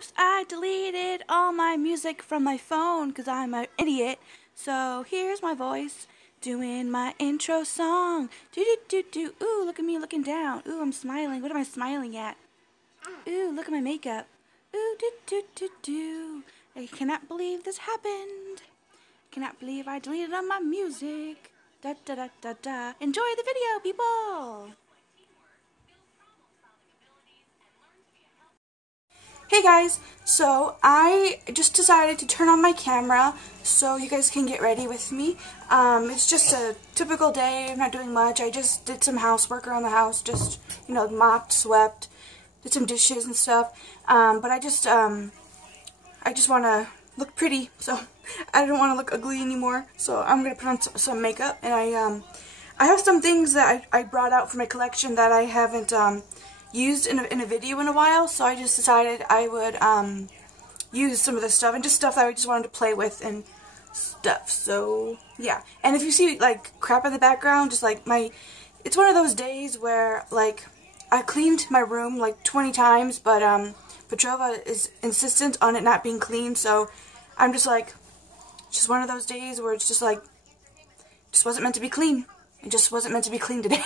Oops, I deleted all my music from my phone because I'm an idiot. So here's my voice doing my intro song. Do do do do. Ooh, look at me looking down. Ooh, I'm smiling. What am I smiling at? Ooh, look at my makeup. Ooh, do do do do. I cannot believe this happened. Cannot believe I deleted all my music. Da da da da da. Enjoy the video, people. Hey guys, so I just decided to turn on my camera so you guys can get ready with me. It's just a typical day. I'm not doing much. I just did some housework around the house, just, you know, mopped, swept, did some dishes and stuff. But I just want to look pretty, so I don't want to look ugly anymore. So I'm going to put on some makeup, and I have some things that I brought out from my collection that I haven't used in a video in a while, so I just decided I would use some of this stuff, and just stuff that I just wanted to play with and stuff. So yeah, and if you see like crap in the background, just like it's one of those days where like I cleaned my room like 20 times, but Petrova is insistent on it not being clean, so I'm just like, it's just one of those days where it's just like, just wasn't meant to be clean. It just wasn't meant to be clean today.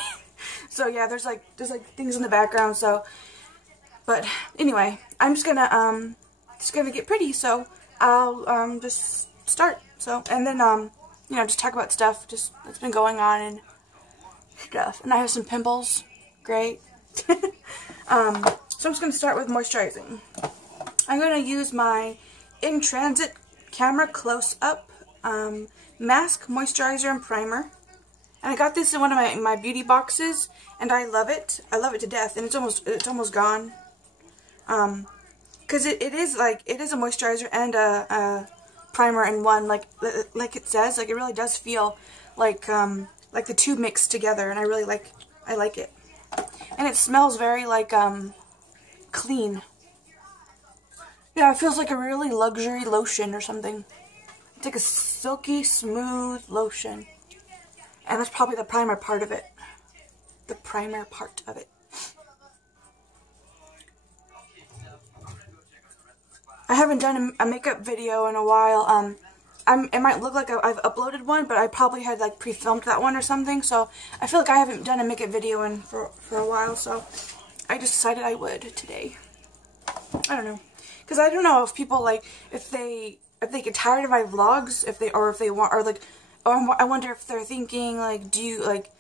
So yeah, there's like things in the background. So, but anyway, I'm just gonna get pretty. So I'll just start. So, and then you know, just talk about stuff just that's been going on and stuff. And I have some pimples. Great. So I'm just gonna start with moisturizing. I'm gonna use my In Transit Camera Close Up Mask Moisturizer and Primer. And I got this in one of my beauty boxes, and I love it. I love it to death, and it's almost gone. Cause it is a moisturizer and a primer in one, like it says. Like, it really does feel like the two mixed together, and I like it. And it smells very like clean. Yeah, it feels like a really luxury lotion or something. It's like a silky smooth lotion. And that's probably the primer part of it. The primer part of it. I haven't done a makeup video in a while. It might look like I've uploaded one, but I probably had like pre-filmed that one or something. So I feel like I haven't done a makeup video for a while. So I just decided I would today. I don't know, because I don't know if people if they get tired of my vlogs, if they want, or like. Oh, I wonder if they're thinking, like, do you, like,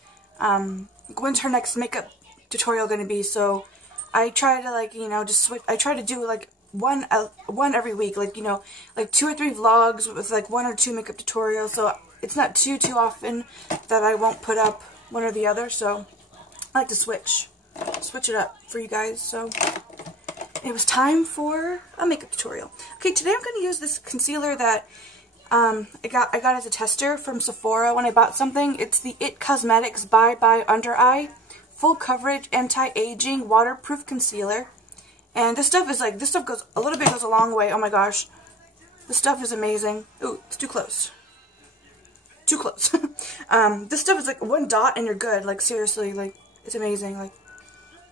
when's her next makeup tutorial going to be? So I try to, like, you know, just switch. I try to do, like, one every week, like, you know, like 2 or 3 vlogs with, like, 1 or 2 makeup tutorials. So it's not too often that I won't put up one or the other. So I like to switch it up for you guys. So it was time for a makeup tutorial. Okay, today I'm going to use this concealer that I got as a tester from Sephora when I bought something. It's the It Cosmetics Bye Bye Under Eye Full Coverage Anti-Aging Waterproof Concealer. And this stuff goes a long way. Oh my gosh. This stuff is amazing. Ooh, it's too close. Too close. This stuff is like 1 dot and you're good. Like, seriously, like, it's amazing. Like,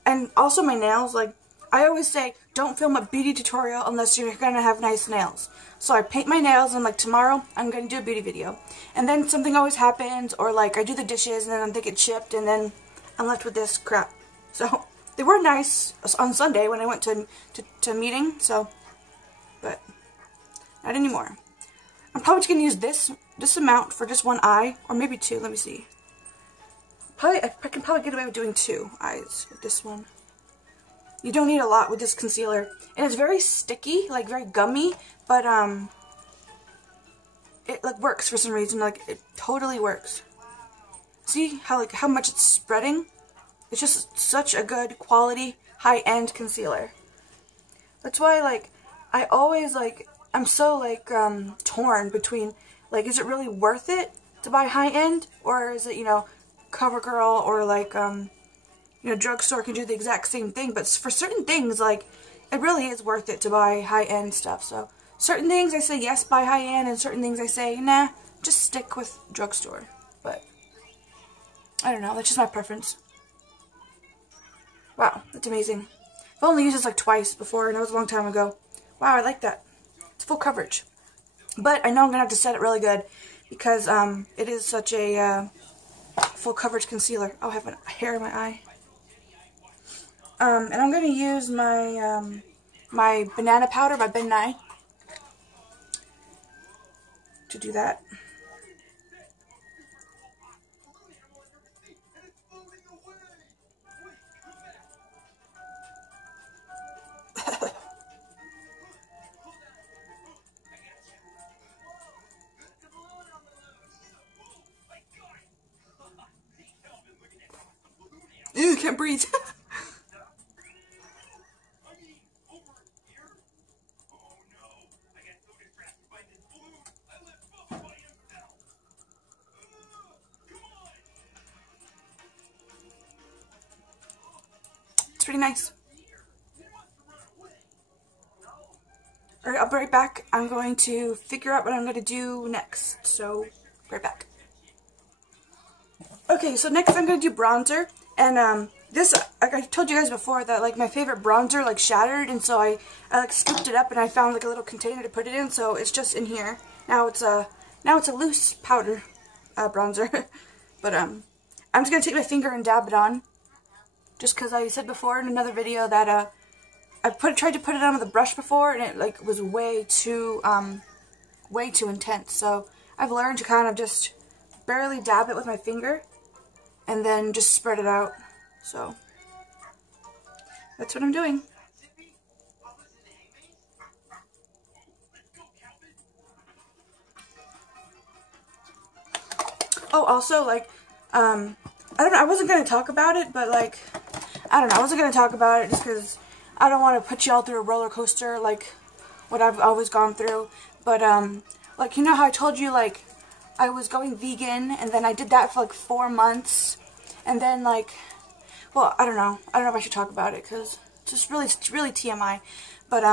and also my nails, like, I always say, don't film a beauty tutorial unless you're going to have nice nails. So I paint my nails, and like tomorrow, I'm going to do a beauty video. And then something always happens, or like I do the dishes and then they get chipped, and then I'm left with this crap. So they were nice on Sunday when I went to a meeting, so, but not anymore. I'm probably just going to use this amount for just 1 eye, or maybe 2, let me see. I can probably get away with doing 2 eyes with this one. You don't need a lot with this concealer. And it's very sticky, like very gummy, but it like works for some reason. Like, it totally works. See how much it's spreading? It's just such a good quality, high-end concealer. That's why, like, I always, like, I'm so, like, torn between, like, is it really worth it to buy high-end? Or is it, you know, CoverGirl or, like, you know, drugstore can do the exact same thing, but for certain things, like, it really is worth it to buy high-end stuff. So, certain things I say yes, buy high-end, and certain things I say, nah, just stick with drugstore. But, I don't know, that's just my preference. Wow, that's amazing. I've only used this like twice before, and that was a long time ago. Wow, I like that. It's full coverage. But I know I'm going to have to set it really good because it is such a full coverage concealer. Oh, I have a hair in my eye. And I'm going to use my my banana powder by Ben Nye to do that. Ew, can't breathe. It's pretty nice. Alright, I'll be right back. I'm going to figure out what I'm going to do next. So, right back. Okay, so next I'm going to do bronzer. And this, like I told you guys before, that like my favorite bronzer like shattered. And so I like scooped it up and I found like a little container to put it in. So it's just in here. Now it's a loose powder bronzer. But I'm just going to take my finger and dab it on. Just because I said before in another video that I tried to put it on with a brush before, and it like was way too intense. So I've learned to kind of just barely dab it with my finger, and then just spread it out. So that's what I'm doing. Oh, also like I don't know. I wasn't gonna talk about it, but like I don't know. I wasn't gonna talk about it just because I don't want to put y'all through a roller coaster like what I've always gone through. But like you know how I told you like I was going vegan, and then I did that for like 4 months, and then like, well, I don't know if I should talk about it because it's really TMI. But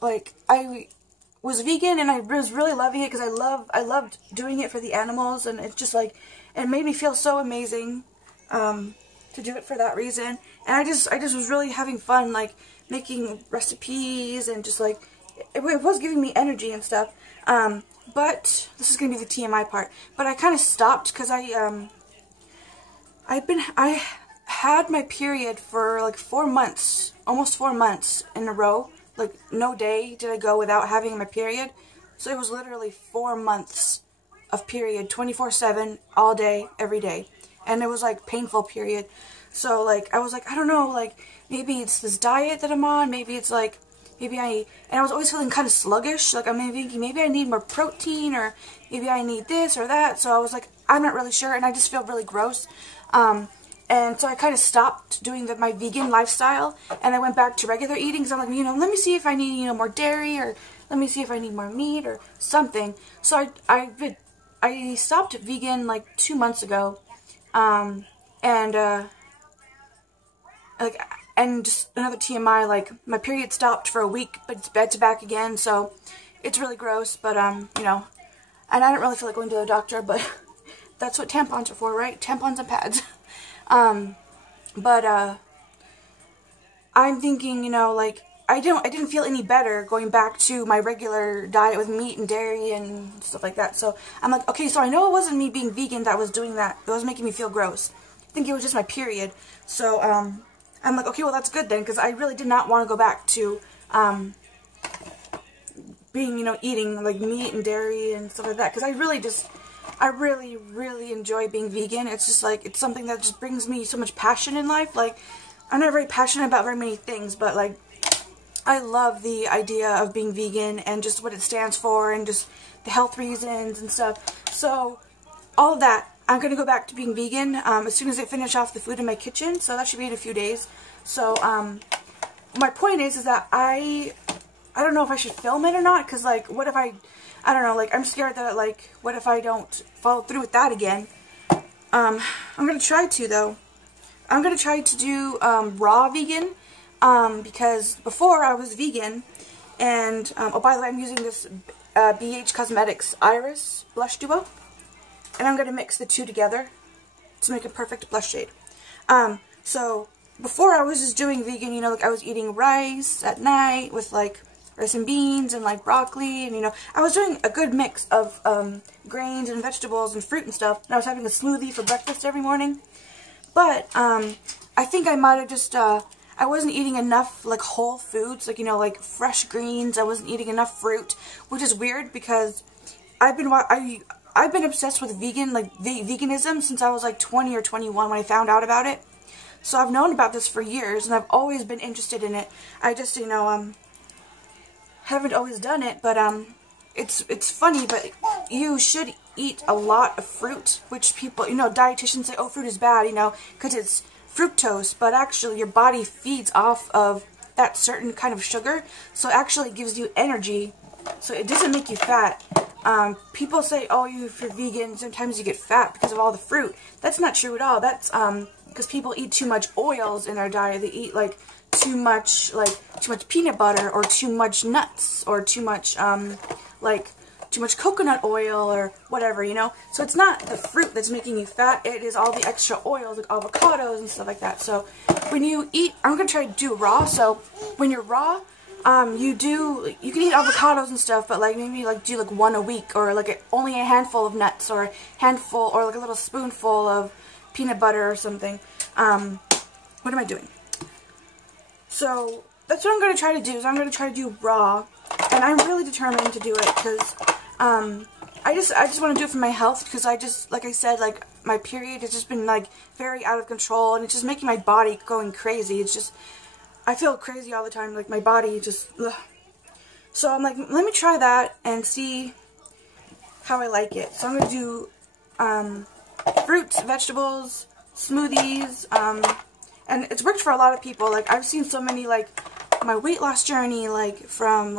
like I was vegan and I was really loving it because I loved doing it for the animals, and it's just like it made me feel so amazing to do it for that reason. And I just was really having fun like making recipes, and just like it was giving me energy and stuff. But this is gonna be the TMI part. But I kind of stopped because I had my period for like 4 months, almost 4 months in a row. Like no day did I go without having my period. So it was literally 4 months of period, 24/7, all day, every day. And it was like painful period. So like I was like, I don't know, like maybe it's this diet that I'm on, maybe it's like and I was always feeling kind of sluggish. Like I'm thinking maybe I need more protein, or maybe I need this or that. So I was like, I'm not really sure, and I just feel really gross. And so I kind of stopped doing my vegan lifestyle, and I went back to regular eating. So I'm like, you know, let me see if I need, you know, more dairy, or let me see if I need more meat or something. So I stopped vegan like 2 months ago, and just another TMI, like my period stopped for a week, but it's back to back again. So it's really gross, but you know, and I don't really feel like going to the doctor, but that's what tampons are for, right? Tampons and pads. But I'm thinking, you know, like I didn't feel any better going back to my regular diet with meat and dairy and stuff like that. So I'm like, okay, so I know it wasn't me being vegan that was doing that. It was making me feel gross. I think it was just my period. So I'm like, okay, well that's good then, because I really did not want to go back to being, you know, eating like meat and dairy and stuff like that, because I really enjoy being vegan. It's just like, it's something that just brings me so much passion in life. Like, I'm not very passionate about very many things, but like, I love the idea of being vegan and just what it stands for and just the health reasons and stuff. So, all of that, I'm going to go back to being vegan as soon as I finish off the food in my kitchen. So that should be in a few days. So, my point is that I don't know if I should film it or not, because like, what if I don't know, like, I'm scared that, like, what if I don't follow through with that again? I'm going to try to, though. I'm going to try to do raw vegan, because before I was vegan, and, oh, by the way, I'm using this BH Cosmetics Iris Blush Duo, and I'm going to mix the two together to make a perfect blush shade. So, before I was just doing vegan, you know, like I was eating rice at night with like rice and beans and like broccoli, and you know, I was doing a good mix of grains and vegetables and fruit and stuff, and I was having a smoothie for breakfast every morning. But I think I might have just I wasn't eating enough like whole foods, like, you know, like fresh greens. I wasn't eating enough fruit, which is weird because I've been obsessed with veganism since I was like 20 or 21 when I found out about it. So I've known about this for years, and I've always been interested in it. I just, you know, haven't always done it, but it's funny, but you should eat a lot of fruit, which people, you know, dietitians say, oh, fruit is bad, you know, because it's fructose, but actually your body feeds off of that certain kind of sugar, so it actually gives you energy, so it doesn't make you fat. People say, oh, if you're vegan, sometimes you get fat because of all the fruit. That's not true at all. That's because people eat too much oils in their diet. They eat like too much peanut butter, or too much nuts, or too much too much coconut oil or whatever, you know. So it's not the fruit that's making you fat, it is all the extra oils like avocados and stuff like that. So when you eat, I'm going to try to do raw, so when you're raw, you can eat avocados and stuff, but like maybe like do like one a week, or like only a handful of nuts, or a handful, or like a little spoonful of peanut butter or something. What am I doing? So that's what I'm going to try to do, is I'm going to try to do raw, and I'm really determined to do it because I just want to do it for my health, because like I said, like my period has just been like very out of control, and it's just making my body going crazy. It's just, I feel crazy all the time, like my body just, ugh. So I'm like, let me try that and see how I like it. So I'm going to do fruits, vegetables, smoothies, and it's worked for a lot of people. Like I've seen so many, like my weight loss journey, like from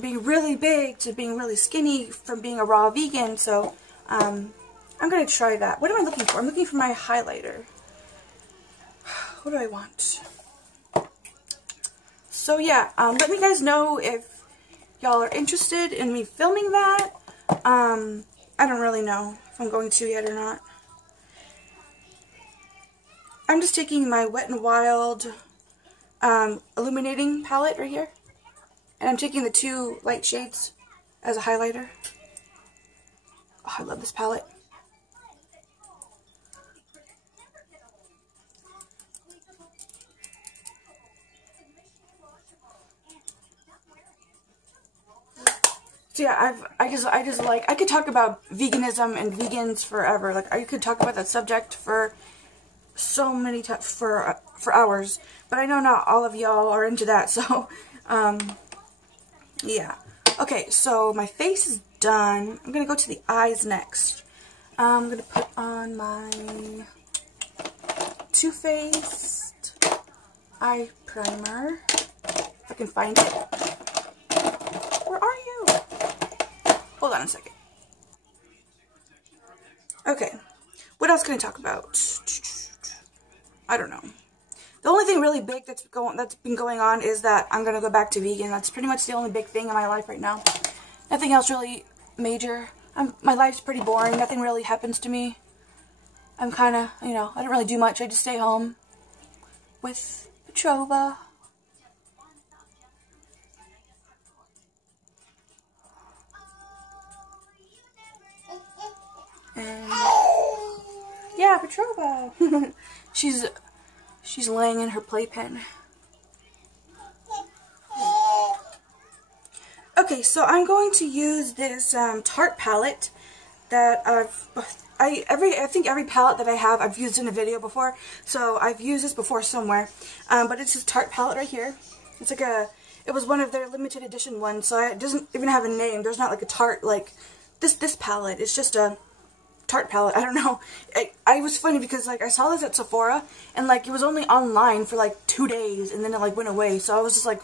being really big to being really skinny, from being a raw vegan. So I'm going to try that. What am I looking for? I'm looking for my highlighter. What do I want? So yeah, let me guys know if y'all are interested in me filming that. I don't really know if I'm going to yet or not. I'm just taking my Wet n Wild illuminating palette right here, and I'm taking the 2 light shades as a highlighter. Oh, I love this palette. So yeah, I just like, I could talk about veganism and vegans forever. Like I could talk about that subject for so many for hours, but I know not all of y'all are into that. So yeah. Okay, so my face is done. I'm gonna go to the eyes next. I'm gonna put on my Too Faced eye primer, if I can find it. Where are you? Hold on a second. Okay, what else can I talk about? I don't know. The only thing really big that's been going on is that I'm gonna go back to vegan. That's pretty much the only big thing in my life right now. Nothing else really major. My life's pretty boring. Nothing really happens to me. I'm kind of, you know, I don't really do much. I just stay home with Petrova. And yeah, Petrova. She's laying in her playpen. Okay, so I'm going to use this Tarte palette that I think every palette that I have I've used in a video before. So I've used this before somewhere, but it's this Tarte palette right here. It's like it was one of their limited edition ones, so it doesn't even have a name. There's not like a Tarte like this palette. It's just a Tarte palette. I don't know. I was funny because like I saw this at Sephora, and like it was only online for like 2 days, and then it like went away. So I was just like,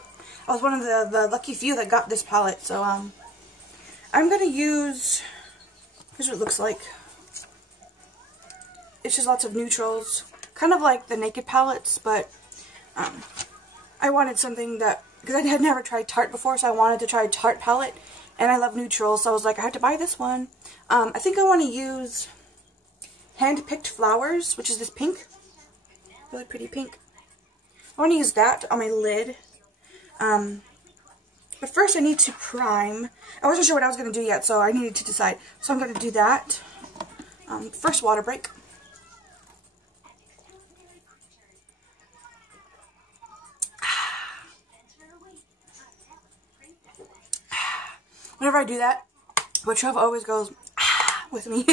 I was one of the lucky few that got this palette. So I'm gonna use, here's what it looks like. It's just lots of neutrals, kind of like the Naked palettes, but I wanted something that, because I had never tried Tarte before, so I wanted to try a Tarte palette, and I love neutrals, so I was like, I have to buy this one. I think I want to use Hand-Picked Flowers, which is this pink. Really pretty pink. I want to use that on my lid. But first I need to prime. I wasn't sure what I was going to do yet, so I needed to decide. So I'm going to do that. First water break. Whenever I do that, Betrov always goes with me.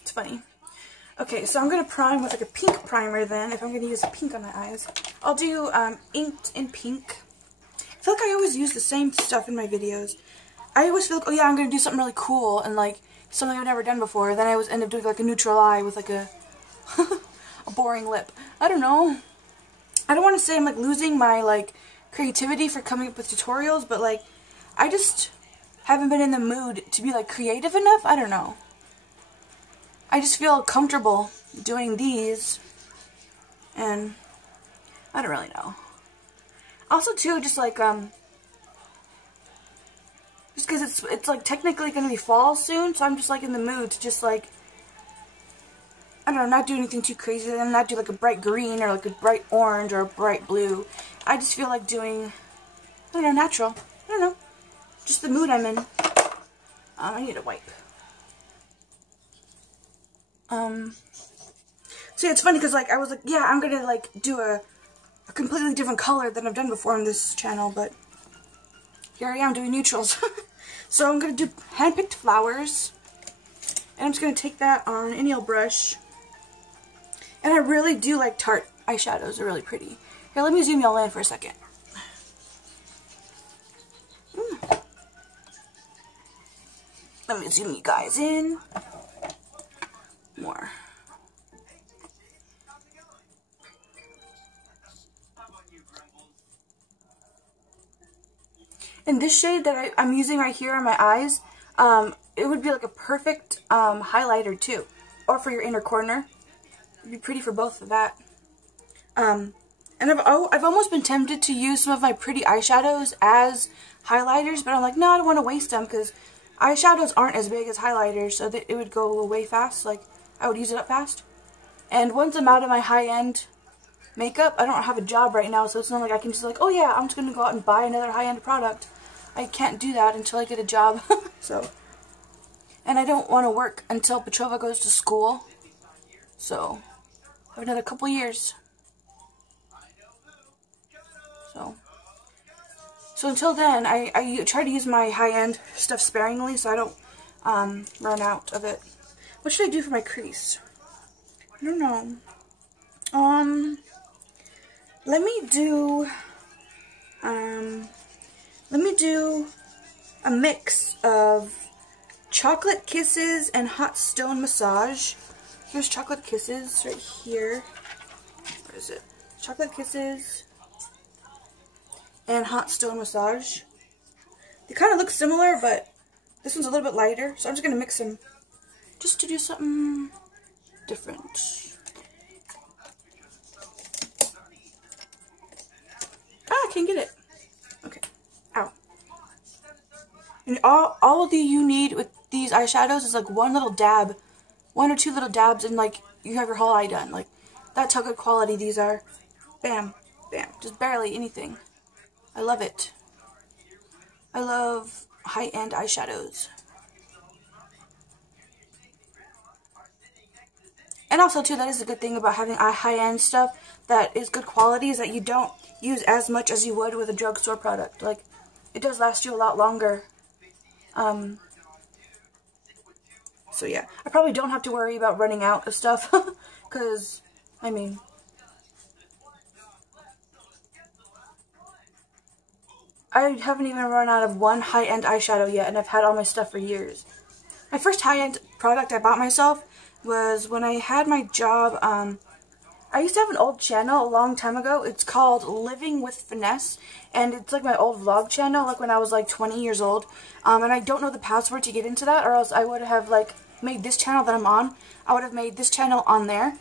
It's funny. Okay, so I'm going to prime with like a pink primer then, if I'm going to use pink on my eyes. I'll do inked in pink. I feel like I always use the same stuff in my videos. I always feel like, oh yeah, I'm going to do something really cool and like something I've never done before. Then I always end up doing like a neutral eye with like a, a boring lip. I don't know. I don't want to say I'm like losing my like creativity for coming up with tutorials, but like I just haven't been in the mood to be like creative enough. I don't know. I just feel comfortable doing these, and I don't really know. Also too, just like just because it's like technically gonna be fall soon, so I'm just like in the mood to just like, I don't know, not do anything too crazy, and not do like a bright green or like a bright orange or a bright blue. I just feel like doing, I don't know, natural. I don't know, just the mood I'm in. I need a wipe. So yeah, it's funny because like I was like, yeah, I'm gonna like do a completely different color than I've done before on this channel, but here I am doing neutrals. So I'm gonna do hand-picked flowers, and I'm just gonna take that on any old brush. And I really do like Tarte eyeshadows; they're really pretty. Here, let me zoom y'all in for a second. Let me zoom you guys in more. And this shade that I'm using right here on my eyes, it would be like a perfect highlighter too, or for your inner corner. It'd be pretty for both of that. And I've almost been tempted to use some of my pretty eyeshadows as highlighters, but I'm like, no, I don't want to waste them because eyeshadows aren't as big as highlighters, so that it would go away fast. Like I would use it up fast. And once I'm out of my high-end makeup, I don't have a job right now, so it's not like I can just like, oh yeah, I'm just gonna go out and buy another high-end product. I can't do that until I get a job. So, and I don't want to work until Petrova goes to school. So, I have another couple years. So until then, I try to use my high-end stuff sparingly so I don't run out of it. What should I do for my crease? I don't know. Let me do a mix of Chocolate Kisses and Hot Stone Massage. Here's Chocolate Kisses right here. Where is it? Chocolate Kisses and Hot Stone Massage. They kind of look similar, but this one's a little bit lighter, so I'm just going to mix them just to do something different. Ah, I can't get it. Okay. Ow. And all you need with these eyeshadows is like one little dab. One or two little dabs, and like you have your whole eye done. Like, that's how good quality these are. Bam. Bam. Just barely anything. I love it. I love high-end eyeshadows. And also, too, that is a good thing about having high-end stuff that is good quality, is that you don't use as much as you would with a drugstore product. Like, it does last you a lot longer. So yeah, I probably don't have to worry about running out of stuff, because, I mean, I haven't even run out of one high-end eyeshadow yet, and I've had all my stuff for years. My first high-end product I bought myself was when I had my job. I used to have an old channel a long time ago. It's called Living with Finesse, and it's like my old vlog channel, like when I was like 20 years old. And I don't know the password to get into that, or else I would have like made this channel that I'm on. I would have made this channel on there,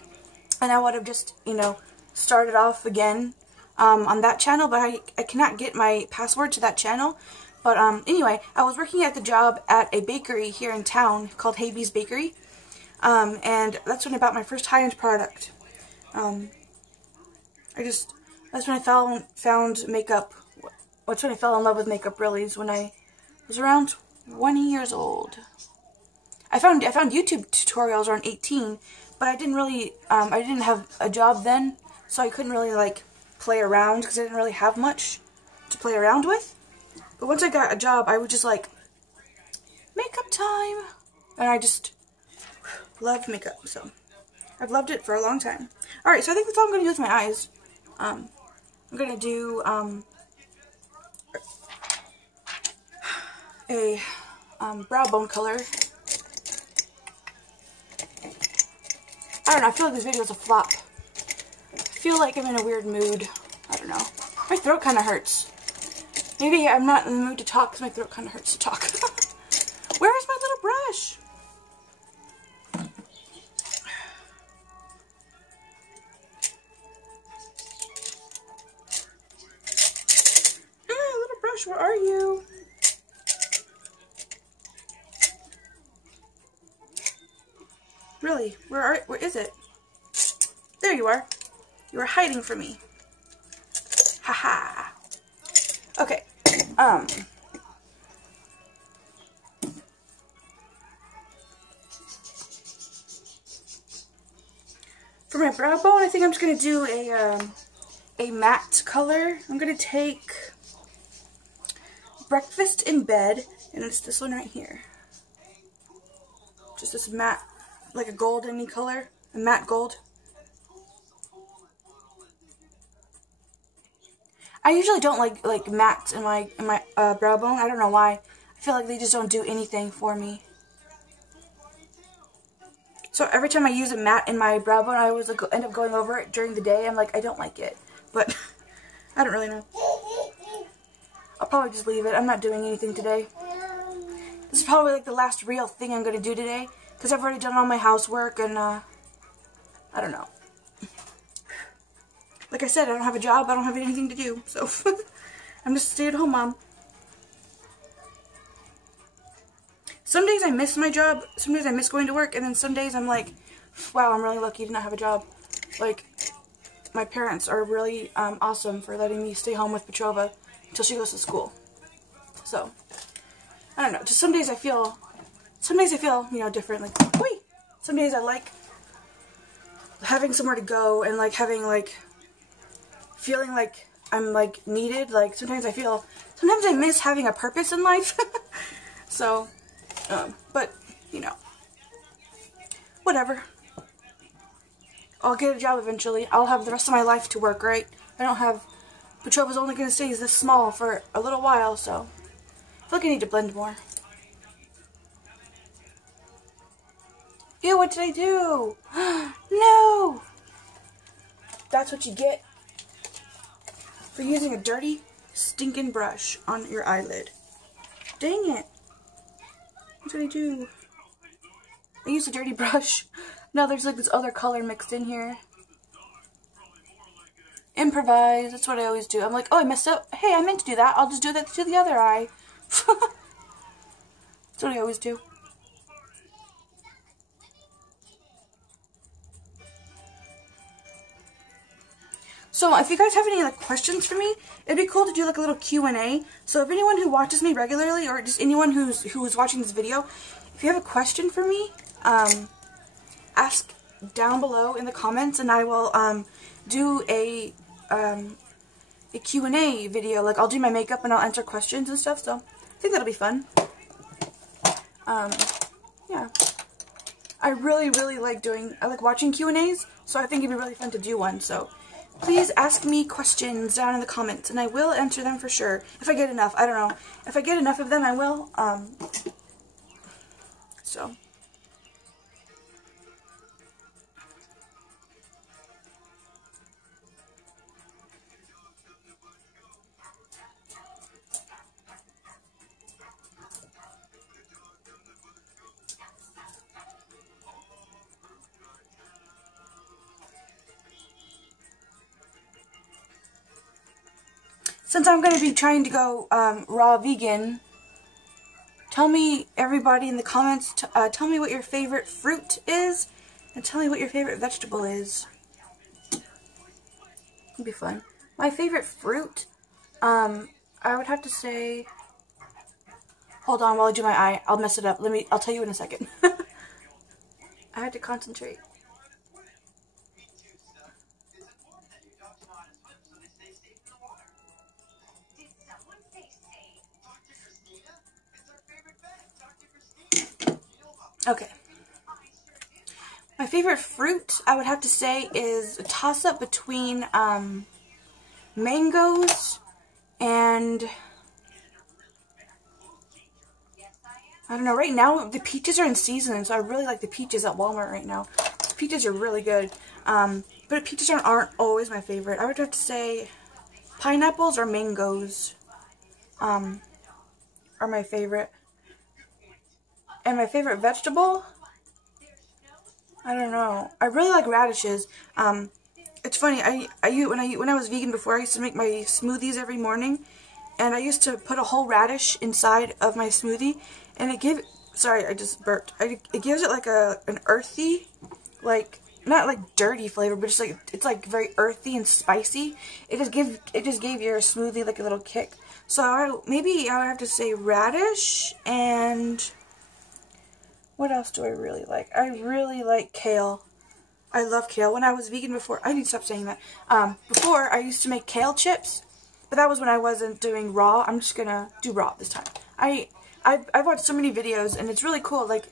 and I would have just, you know, started off again on that channel, but I cannot get my password to that channel. But anyway, I was working at the job at a bakery here in town called Haby's Bakery. And that's when I bought my first high-end product. That's when I found makeup. That's when I fell in love with makeup, really, is when I was around 20 years old. I found YouTube tutorials around 18, but I didn't really, I didn't have a job then, so I couldn't really, like, play around, because I didn't really have much to play around with. But once I got a job, I would just, like, makeup time, and I just love makeup, so I've loved it for a long time. Alright, so I think that's all I'm going to do with my eyes. I'm going to do, a brow bone color. I don't know, I feel like this video is a flop. I feel like I'm in a weird mood. I don't know. My throat kind of hurts. Maybe I'm not in the mood to talk because my throat kind of hurts to talk. Where is my little brush? Little brush, where are you? Really? Where is it? There you are. You are hiding from me. Haha. Okay. For my brow bone, I think I'm just gonna do a matte color. I'm gonna take Breakfast in Bed, and it's this one right here. Just this matte, like a golden-y color, a matte gold. I usually don't like mattes in my brow bone. I don't know why. I feel like they just don't do anything for me. So every time I use a matte in my brow bone, I always end up going over it during the day. I'm like, I don't like it, but I don't really know. I'll probably just leave it. I'm not doing anything today. This is probably like the last real thing I'm going to do today, because I've already done all my housework, and I don't know. Like I said, I don't have a job, I don't have anything to do, so I'm just a stay-at-home mom. Some days I miss my job, some days I miss going to work, and then some days I'm like, wow, I'm really lucky to not have a job. Like, my parents are really awesome for letting me stay home with Petrova until she goes to school. So, I don't know, just some days I feel, you know, different, like, wait! Some days I like having somewhere to go and, like, having, like, feeling like I'm, like, needed. Like, sometimes I miss having a purpose in life. So, but, you know, whatever. I'll get a job eventually. I'll have the rest of my life to work, right? Petrova's only going to stay this small for a little while, so I feel like I need to blend more. Ew, what did I do? No! That's what you get for using a dirty, stinking brush on your eyelid. Dang it. What did I do? I used a dirty brush. Now there's like this other color mixed in here. Improvise. That's what I always do. I'm like, oh, I messed up. Hey, I meant to do that. I'll just do that to the other eye. That's what I always do. So if you guys have any like questions for me, it'd be cool to do like a little Q&A. So if anyone who watches me regularly, or just anyone who's watching this video, if you have a question for me, ask down below in the comments, and I will do a Q&A video. Like, I'll do my makeup and I'll answer questions and stuff. So I think that'll be fun. Yeah. I really like watching Q&As, so I think it'd be really fun to do one. So please ask me questions down in the comments, and I will answer them for sure. If I get enough. I don't know. If I get enough of them, I will. So. Since I'm going to be trying to go raw vegan Tell me, everybody in the comments, tell me what your favorite fruit is, and tell me what your favorite vegetable is. It'll be fun. My favorite fruit, I would have to say, hold on while I do my eye. I'll mess it up. I'll tell you in a second. I had to concentrate. Okay. My favorite fruit, I would have to say, is a toss-up between mangoes and, I don't know, right now the peaches are in season, so I really like the peaches at Walmart right now. The peaches are really good, but peaches aren't always my favorite. I would have to say pineapples or mangoes are my favorite. And my favorite vegetable, I don't know. I really like radishes. It's funny. When I was vegan before, I used to make my smoothies every morning, and I used to put a whole radish inside of my smoothie, and it gave. Sorry, I just burped. It gives it like an earthy, like not like dirty flavor, but just like it's like very earthy and spicy. It just gave your smoothie like a little kick. So maybe I would have to say radish and. What else do I really like? I really like kale. I love kale. When I was vegan before, I need to stop saying that. Before, I used to make kale chips, but that was when I wasn't doing raw. I'm just gonna do raw this time. I've watched so many videos, and it's really cool. Like,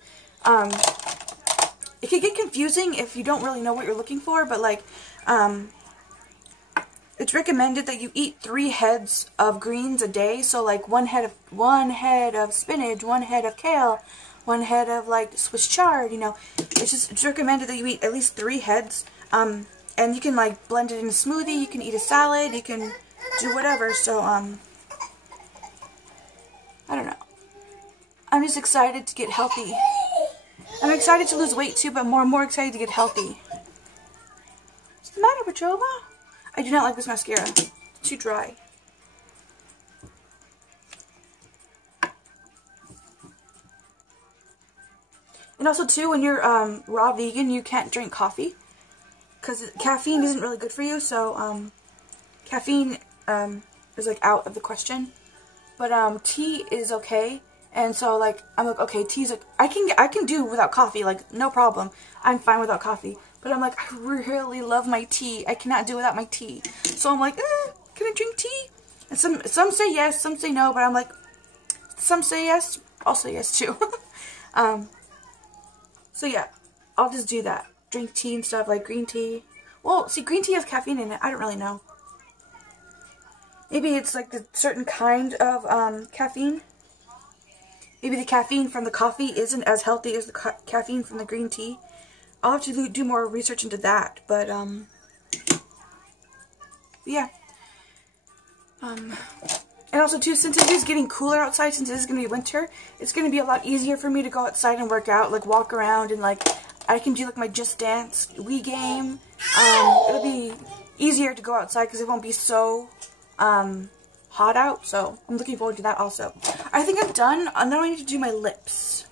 it can get confusing if you don't really know what you're looking for, but like, it's recommended that you eat 3 heads of greens a day. So like one head of spinach, 1 head of kale, 1 head of like Swiss chard, you know. It's recommended that you eat at least 3 heads. And you can like blend it in a smoothie, you can eat a salad, you can do whatever. So I don't know. I'm just excited to get healthy. I'm excited to lose weight too, but more excited to get healthy. What's the matter, Petrova? I do not like this mascara. It's too dry. And also too, when you're raw vegan, you can't drink coffee because caffeine isn't really good for you. So caffeine is like out of the question. But tea is okay. And so like I'm like, okay, tea's like I can do without coffee, like no problem. I'm fine without coffee. But I'm like, I really love my tea. I cannot do without my tea. So I'm like, can I drink tea? And some say yes, some say no. But I'm like, some say yes, I'll say yes too. So yeah, I'll just do that. Drink tea and stuff, like green tea. Well, see, green tea has caffeine in it. I don't really know. Maybe it's like the certain kind of caffeine. Maybe the caffeine from the coffee isn't as healthy as the caffeine from the green tea. I'll have to do more research into that. But yeah. And also too, since it is getting cooler outside, since it is going to be winter, it's going to be a lot easier for me to go outside and work out, like walk around, and like I can do like my Just Dance Wii game. It'll be easier to go outside because it won't be so hot out. So I'm looking forward to that also. I think I'm done. Now I need to do my lips.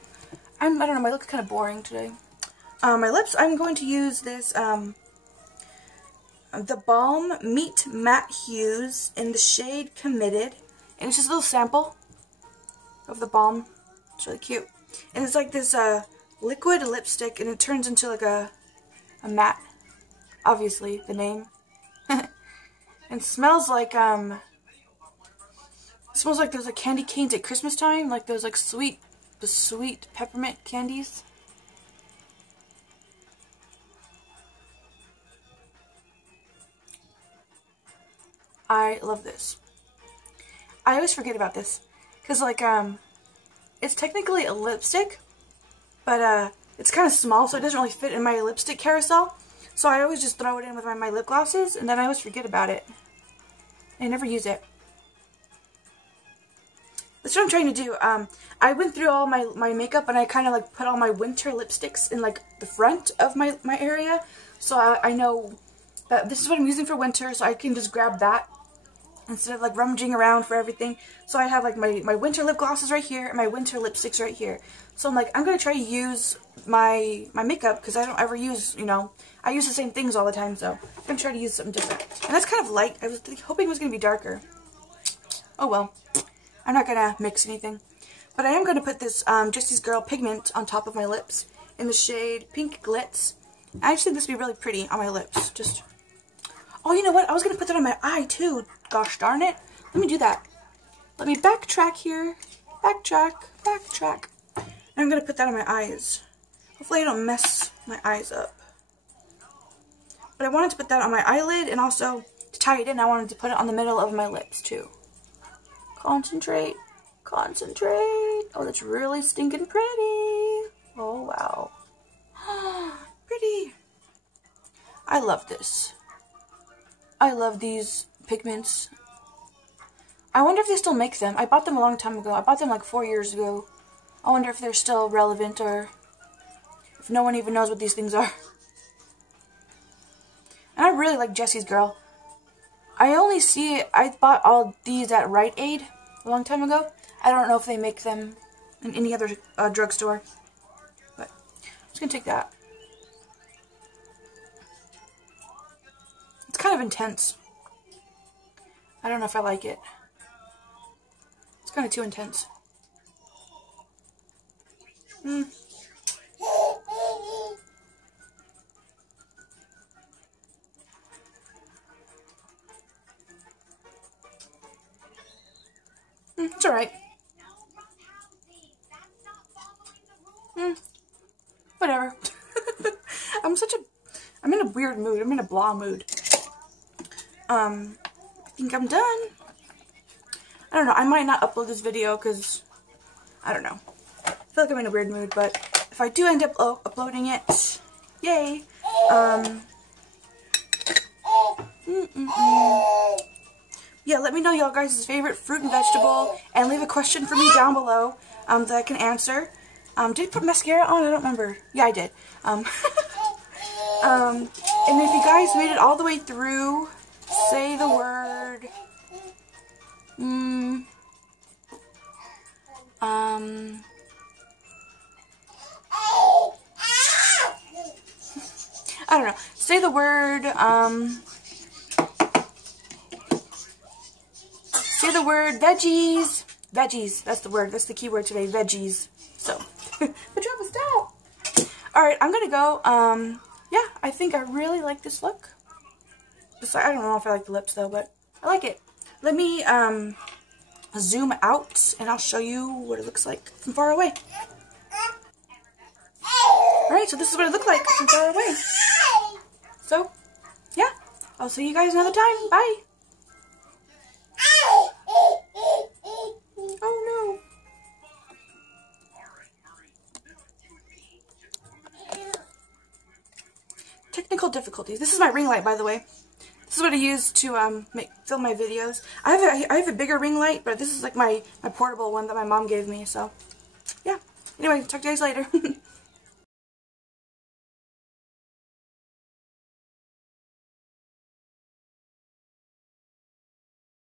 I don't know, my lip's kind of boring today. My lips, I'm going to use this the Balm Meet Matte Hues in the shade Committed. And it's just a little sample of the balm. It's really cute. And it's like this liquid lipstick, and it turns into like a matte. Obviously, the name. And smells like those like candy canes at Christmas time, like those like the sweet peppermint candies. I love this. I always forget about this because like it's technically a lipstick, but it's kind of small, so it doesn't really fit in my lipstick carousel. So I always just throw it in with my lip glosses, and then I always forget about it. I never use it. That's what I'm trying to do. I went through all my makeup, and I kind of like put all my winter lipsticks in like the front of my area, so I know that this is what I'm using for winter, so I can just grab that instead of like rummaging around for everything. So I have like my winter lip glosses right here and my winter lipsticks right here. So I'm like, I'm going to try to use my makeup because I don't ever use, you know, I use the same things all the time. So I'm going to try to use something different. And that's kind of light. I was hoping it was going to be darker. Oh well. I'm not going to mix anything. But I am going to put this Jesse's Girl pigment on top of my lips in the shade Pink Glitz. I just think this would be really pretty on my lips. Just, oh, you know what? I was going to put that on my eye too. Gosh darn it. Let me do that. Let me backtrack here. Backtrack. And I'm going to put that on my eyes. Hopefully I don't mess my eyes up. But I wanted to put that on my eyelid, and also to tie it in, I wanted to put it on the middle of my lips too. Concentrate. Oh, that's really stinking pretty. Oh, wow. Pretty. I love this. I love these pigments. I wonder if they still make them. I bought them a long time ago. I bought them like 4 years ago. I wonder if they're still relevant or if no one even knows what these things are. And I really like Jesse's Girl. I only see it, I bought all these at Rite Aid a long time ago. I don't know if they make them in any other drugstore. But I'm just going to take that. It's kind of intense. I don't know if I like it. It's kind of too intense. It's alright. Whatever. I'm in a weird mood. I'm in a blah mood. I think I'm done. I don't know. I might not upload this video because, I don't know. I feel like I'm in a weird mood, but if I do end up uploading it, yay. Yeah, let me know y'all guys' favorite fruit and vegetable, and leave a question for me down below that I can answer. Did I put mascara on? I don't remember. Yeah, I did. And if you guys made it all the way through, say the word. I don't know. Say the word, say the word veggies. Veggies. That's the word. That's the key word today. Veggies. So, good job, stop. Alright, I'm gonna go. Yeah, I think I really like this look. I don't know if I like the lips though, but I like it. Let me, zoom out and I'll show you what it looks like from far away. Alright, so this is what it looked like from far away. So, yeah, I'll see you guys another time. Bye. Oh no. Technical difficulties. This is my ring light, by the way. This is what I use to film my videos. I have a bigger ring light, but this is like my portable one that my mom gave me. So, yeah. Anyway, talk to you guys later.